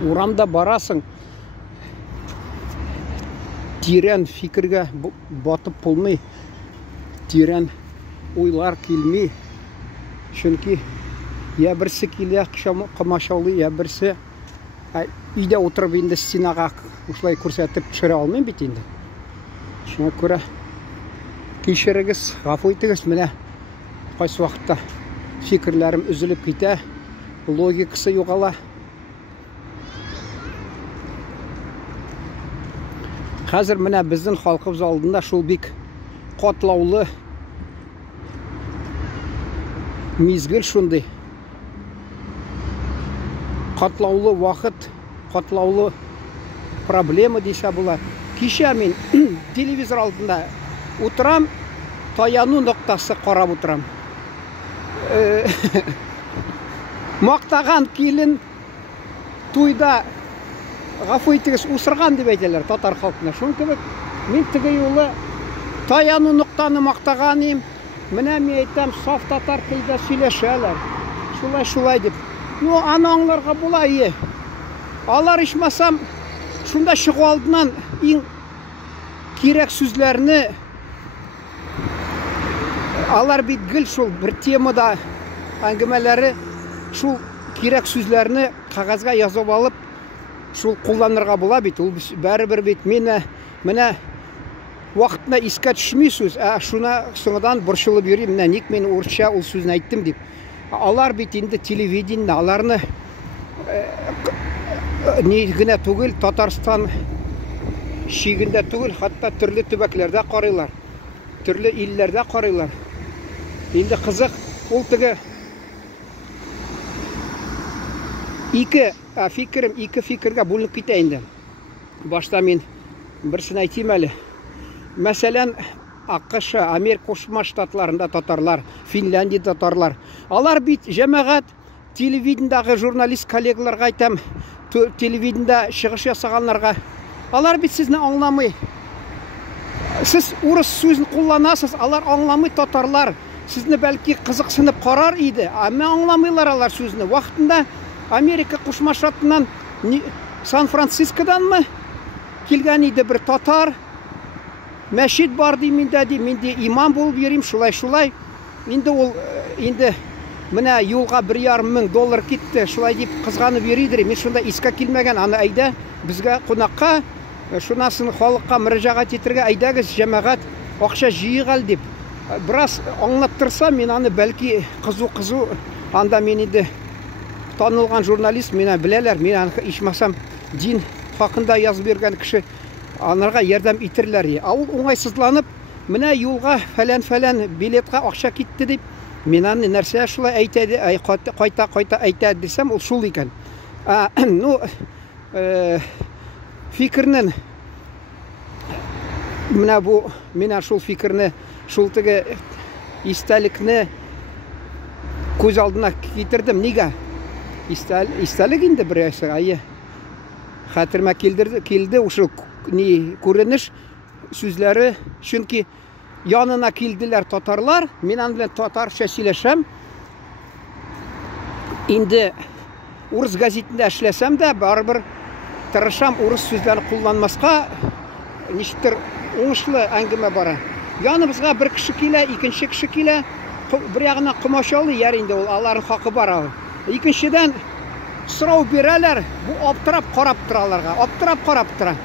Урамда барасың, терең фикірге батып болмай, терең ойлар келмей. Чөнки я бірсі келе қамашаулы, я бірсі үйде отырып енді стенаға ұшылай көрсетіп түсіре алмайм бит енді. Шуңа күрә кешірігіз, ғафу етіңіз, міне қайсы уақытта фикірлерім үзіліп кете, логикасы жоғала. Қазір міне біздің халқымыз алдында шул бик қотлаулы мезгіл шундай. Қотлаулы уақыт, қотлаулы проблема десе болады. Кеше мен телевизор алдында отырам, таяну ноқтасы қарап отырам. Мақтаған келін тойда ғафу етіңіз ұсырған деп айталар татар халқына. Шон кебек мен тіге жолы таяну ноқтаны мақтаған ем. Міне мен айтам, саф татар тілде сөйлешелер. Шулай деп. Ну, анаңларға бұлай. Алар ішмасам, шунда шығу алдынан ең керек сөздеріні алар битгіл шул бір темада әңгімелері шул керек сөздеріні қағазға yazып алып шул қолданырға бұла бит. Ол бәрібір бит. Мені уақытына еске түшмей сөз, шуна соңыдан бұршылып берейін, нек мен орысша ол сөзін айттым деп. Алар бит енді телевидение, аларны негіне түгіл, Татарстан шегінде түгіл, хатта түрлі түбәклерде қарайлар, түрлі иллерде қарайлар. Енді қызық, ол түгі екі фикірге бөлініп кетейінді. Башта мен бірсін айтайым әлі. Мәселен, ақш, Америка Құрама Штатларында татарлар, Финляндия татарлар. Алар бит жәмәғат телевидендағы журналист коллегаларға айтам, телевиденде шығыш жасағанларға. Алар бит сізні аңламай. Сіз орыс сөзін қолланасыз, алар аңламай татарлар. Сізні бәлки қызықсынып қарар еді, әмі аңламайлар алар сөзіні. Уақытында Америка Құрама Штатынан Сан-Францискодан ма келген еді бір татар. Мәшет бар менде имам болып ерім, шулай. Енді ол, міне елға $1,500 кетті, шулай деп қызғаны берейдір. Мен шында еске келмеген, аны әйді бізге қонаққа, шунасын халыққа мұржағат етірге әйдәгіз жәмәғат ақша жиығал деп. Біраз аңлаттырса, мен аны бәлки қызу, анда мен енді танылған журналист, мені білелер, мен аны ешмасам дин хақында yazып берген кіші анарға ярдам итерлер. Ауыл оңайсызланып, міне юлға фәлән билетқа ақша кетті деп, мен аны нәрсе шулай айтады, қайта айтады десем, ол шул екен. Ну, фикірнен, міне шул фикірні, шул тігі истәлікні көз алдына кетірдім. Неге? Истәлік енді бір айсы, қатырма келді, ұшы көрініш сөзлері, чөнки янына келділер татарлар, мен аны татарша сөйлесем, енді орыс газетінде эшләсәм дә, барыбер тырышам орыс сөзләрен кулланмаска, ничектер уңышлы әңгіме бара. Яныбызга бір кеше килә, икенче кеше килә, бір ягына комачалы яр инде ул, аларның хакы бар. Икенчедән сорау бирәләр, бу аптырап карап тораларга, аптырап карап тора.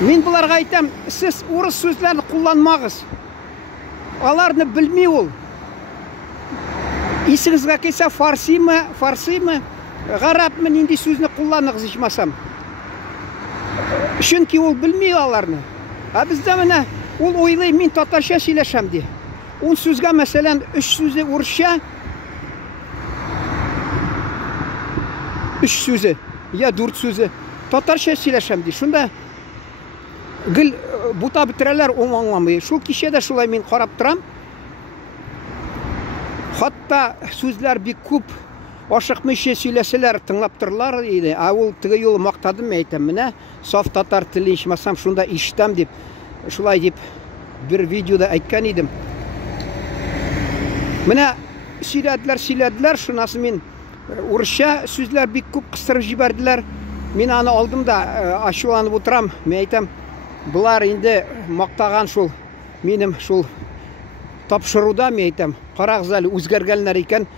Мин буларга әйтәм, сез урыс сүзләрне кулланмагыз. Аларны белми ул. Исегезгә килсә фарсимы, гарапмы нинди сүзне кулланыгыз ичмасам. Чөнки ул белми аларны. Бездә менә ул уйлый, мин татарча сөйләшәм ди. Ул сүзгә мәсәлән 3 сүзе урысча, 3 сүзе, я 4 сүзе татарча сөйләшәм ди. Шунда гел бута битерәләр, аңламый. Шул кичәдә шулай мин карап торам. Хатта сүзләр бик күп, ашыкмыйча сөйләсәләр, тыңлап торалар иде. Ул теге юлы мактадым, әйтәм, менә саф татар теле ишмасам, шунда ишетәм дип, шулай дип бер видеода әйткән идем. Менә сөйләделәр, шунасы мин Урысча сүзләр бик күп кыстырып җибәрделәр. Мин аны алдым да ачуланып утырам. Мен әйтәм, булар инде мактаган шул минем шул тапшыруда, мен әйтәм, карагыз әле үзгәргәннәр икән.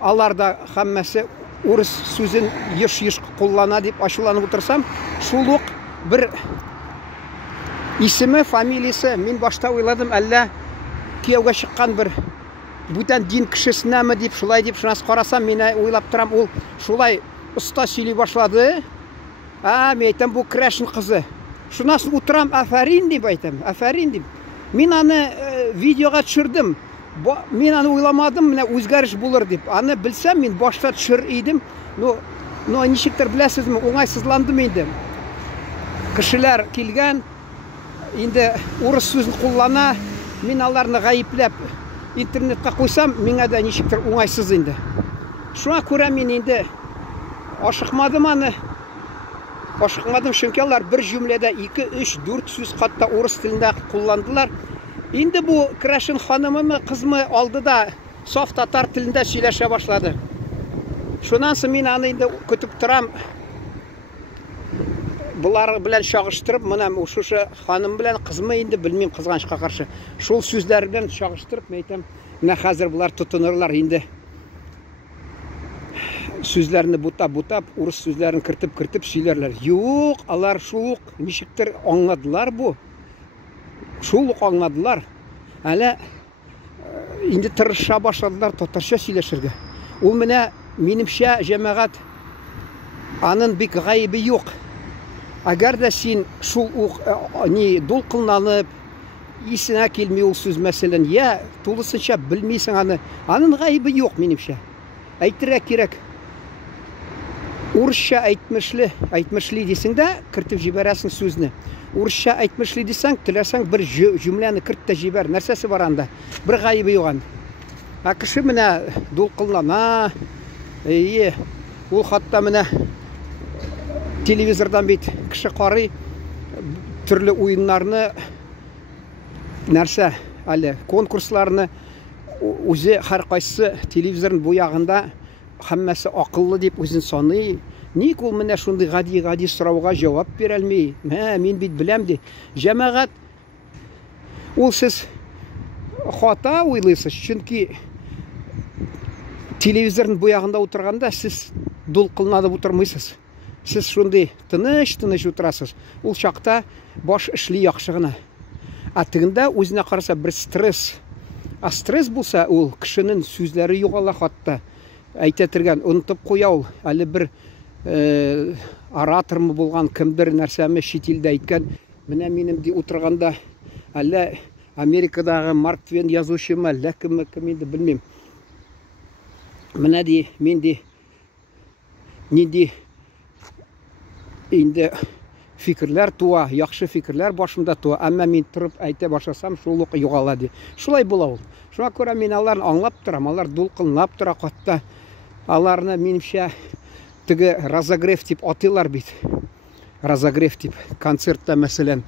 Алар да һәммәсе урыс сүзен еш-еш куллана дип ачуланып утырсам, шул ук бер исеме, фамилиясе, мин башта уйладым, әллә кияүгә чыккан бер бүтән дин кешесенәме дип, шулай дип, шунысы карасам, мин уйлап торам, ул шулай оста сөйли башлады. Мен әйтәм, бу Крашин кызы. Шунасын утырам, афарин дип әйтәм, афарин дип. Мин аны видеога төшердем. Мин аны уйламадым, менә үзгәреш булыр дип. Аны белсәм, мин башта төшер идем. Но ничектер беләсезме, уңайсызландым инде. Кешеләр килгән, инде урыс сүзен куллана, мин аларны гаепләп интернетка куйсам, миңа да ничектер уңайсыз инде. Шуңа күрә мин инде ашыкмадым аны. Ашыкмадым, чөнки алар бер җөмләдә 2, 3, 4 сүз хатта урыс телендә кулландылар. Инде бу Крашин ханымы, кызмы алды да саф татар телендә сөйләшә башлады. Шуннан соң мин аны инде көтеп торам. Булар белән чагыштырып, менә шушы ханым белән кызмы инде белмим, кызганычка каршы. Шул сүзләр белән чагыштырып, мен әйтәм, менә хәзер булар тотынырлар инде. Сүзләрне бутап, урыс сүзләрен кертеп сөйләрләр. Юк, алар шул ук ничектер аңладылар бу. Шул ук аңладылар. Әле инде тырыша башладылар татарча сөйләшергә. Ул менә минемчә җәмәгать аның бик гаебе юк. Әгәр дә син шул ук дулкынланып, исенә килми ул сүз мәсәлән, я тулысынча белмисең аны, аның гаебе юк минемчә. Әйтергә кирәк. Урысча әйтмешли дисең дә, кертеп җибәрәсең сүзне. Урысча әйтмешли дисәң, теләсәң бер җөмләне керт тә җибәр. Нәрсәсе бар анда? Бер гаебе юк аны. Кеше менә дулкынлана, ул хатта менә телевизордан бит кеше карый, төрле уеннарны, нәрсә, әле конкурсларны үзе һәркайсы телевизорның бу ягында һәммәсе акыллы дип үзен саный. Ник ул менә шундый гади сорауга җавап бирә алмый? Мин бит беләм ди. Җәмәгать, ул сез хата уйлыйсыз, чөнки телевизорның бу ягында утырганда сез дулкынланып утырмыйсыз. Сез шундый тыныч утырасыз. Ул чакта баш эшли яхшы гына. Тегендә үзенә караса бер стресс. Стресс булса, ул кешенең сүзләре югала хатта. Әйтә торган, онытып куя ул. Әле бер оратормы булган, кемдер нәрсәме чит илдә әйткән, менә минем ди утырганда, әллә Америкадагы Марк Твен язучымы, әллә кем инде белмим. Менә ди, мин ди нинди инде фикерләр туа, яхшы фикерләр башымда туа, әмма мин торып әйтә башласам, шул ук югала ди. Шулай була ул. Шуңа күрә мин аларны аңлап торам, алар дулкынлап тора хатта. Аларны минемчә теге разогрев дип атыйлар бит. Разогрев дип концертта мәсәлән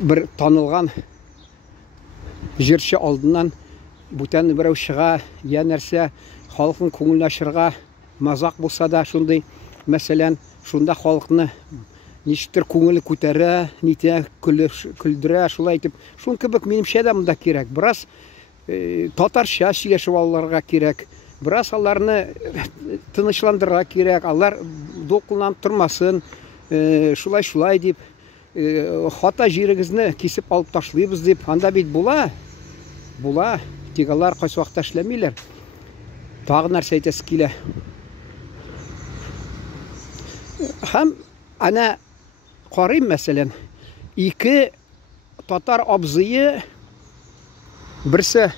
бер танылган җырчы алдыннан бүтән берәү чыга, я нәрсә халыкның күңелен ачырга, мазак булса да шундый, мәсәлән, шунда халыкны ничектер күңеле күтәрә, нитә көлдерә, шулай итеп, шун кебек минемчә дә монда кирәк. Бераз татарча сөйләшеп алырга кирәк. Бераз аларны тынычландырырга кирәк. Алар дулкынланып тормасын. Шулай дип, хата җирегезне кисеп алып ташлыйбыз дип, анда бит була. Тик алар кайсы вакытта эшләмиләр. Тагы нәрсә әйтәсе килә. Һәм ана карыйм мәсәлән, 2 татар абзые, берсе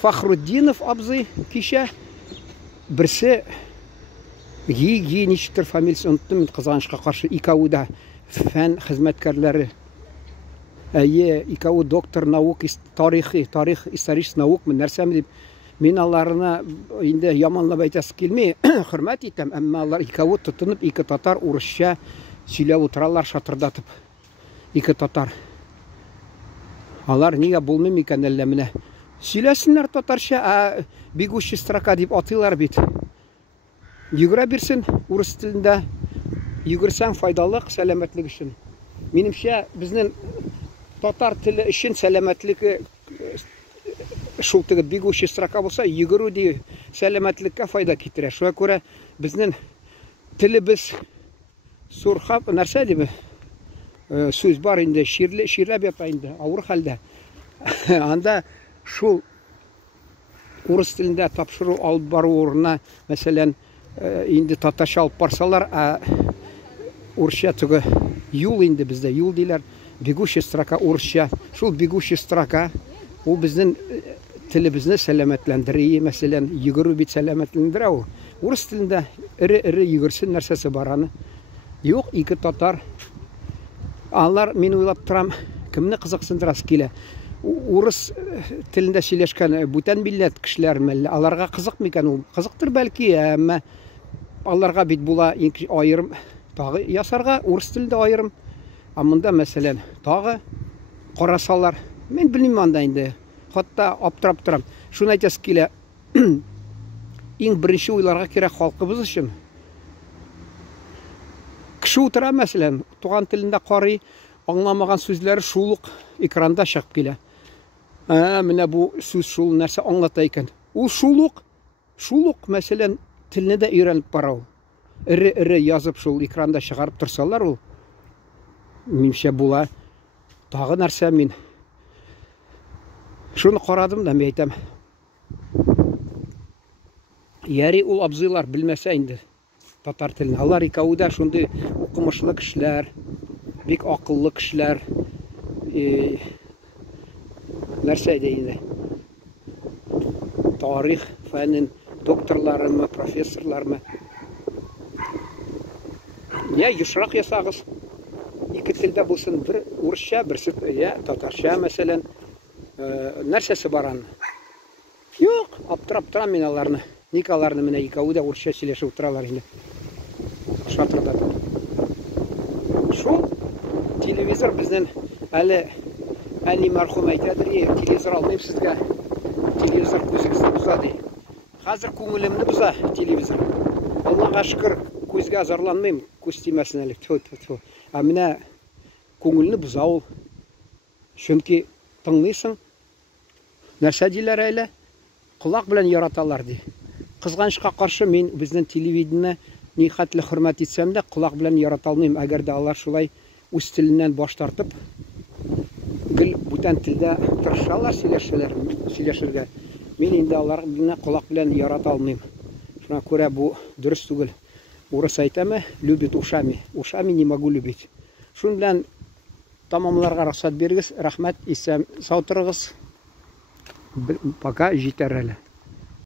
Фахруддинов абзый кичә, берсе ничектер фамилиясе оныттым, кызганычка каршы, икәү дә фән хезмәткәрләре. Икәү доктор наук, тарих, историк наук, нәрсәме дип, мин аларны инде яманлап әйтәсе килми, хөрмәт итәм, әмма алар икәү тотынып, 2 татар урысча сөйләп утыралар шатырдатып. 2 татар. Алар нигә булмый микән әллә менә? Сөйләсеннәр татарча, бегущий строка дип атыйлар бит. йөгерә бирсен урыс телендә. Йөгерсәң файдалык, сәламәтлек өчен. Минемчә, безнең татар теле өчен сәламәтлеке шул теге бегущий строка булса, йөгерү ди сәламәтлеккә файда китерә. Шуңа күрә безнең телебез сурхап, нәрсә диме? Сүз бар инде, ширләп ята инде, авыр хәлдә. Анда шул урыс телендә тапшыру алып бару урынына, мәсәлән, инде татарча алып барсалар, урысча теге юл инде бездә, юл диләр, бегущий строка урысча. Шул бегущий строка ул безнең телебезне сәламәтләндерә, мәсәлән, йөгерү бит сәламәтләндерә ул. Урыс телендә эре йөгерсен нәрсәсе бар аны. Юк, ике татар. Алар, мин уйлап торам, кемне кызыксындырасы килә. Урыс телендә сөйләшкән бүтән милләт кешеләр мәллә, аларга кызыкмы икән ул? Кызыктыр бәлки, әмма аларга бит була аерым тагы ясарга, урыс телендә аерым. Монда мәсәлән, тагы карасалар, мен белмим анда инде. Хатта аптырап торам. Шуны әйтәсе килә. Иң беренче уйларга кирәк халкыбыз өчен. Кеше утыра, мәсәлән, туган телендә карый, аңламаган сүзләре шул ук экранда чыгып килә. Менә бу сүз шул нәрсә аңлата икән. Ул шул ук, мәсәлән, телне дә өйрәнеп бара ул. Эре язып шул экранда чыгарып торсалар ул, минемчә була. Тагы нәрсә мин шуны карадым да, мен әйтәм. Яри ул абзыйлар белмәсә инде татар телен. Алар икәү дә шундый укымышлы кешеләр, бик акыллы кешеләр. Нәрсә дә инде. Тарих фәнен докторларымы, профессорлармы. Я ешрак ясагыз. Ике телдә булсын, бер урысча, берсе татарча, мәсәлән. Нәрсәсе бар аны? Юк, аптырап торам мин аларны. Ник аларны менә икәү дә урысча сөйләшеп утыралар инде. Шатырда. Шул телевизор безнең әле әни мәрхүм әйтәдер, телевизор алмыйм сезгә. Телевизор күзегезне боза ди. Хәзер күңелемне боза телевизор. Аллага шөкер, күзгә зарланмыйм, күз тимәсен әле. Менә күңелне боза ул. Чөнки тыңлыйсың. Нәрсә диләр әле? Колак белән яраталар ди. Кызганычка каршы мин безнең телевидениене ни хәтле хөрмәт итсәм дә, колак белән ярата алмыйм. Әгәр дә алар шулай үз теленнән баш тартып, гел бүтән телдә тырышалар сөйләшергә. Мин инде алар белән колак белән ярата алмыйм. Шуңа күрә бу дөрес түгел. Урыс әйтәме, любит ушами. Ушами не могу любить. Шун белән тамамларга рөхсәт бирегез. Рәхмәт, исән сау торыгыз. Пока җитәр әле.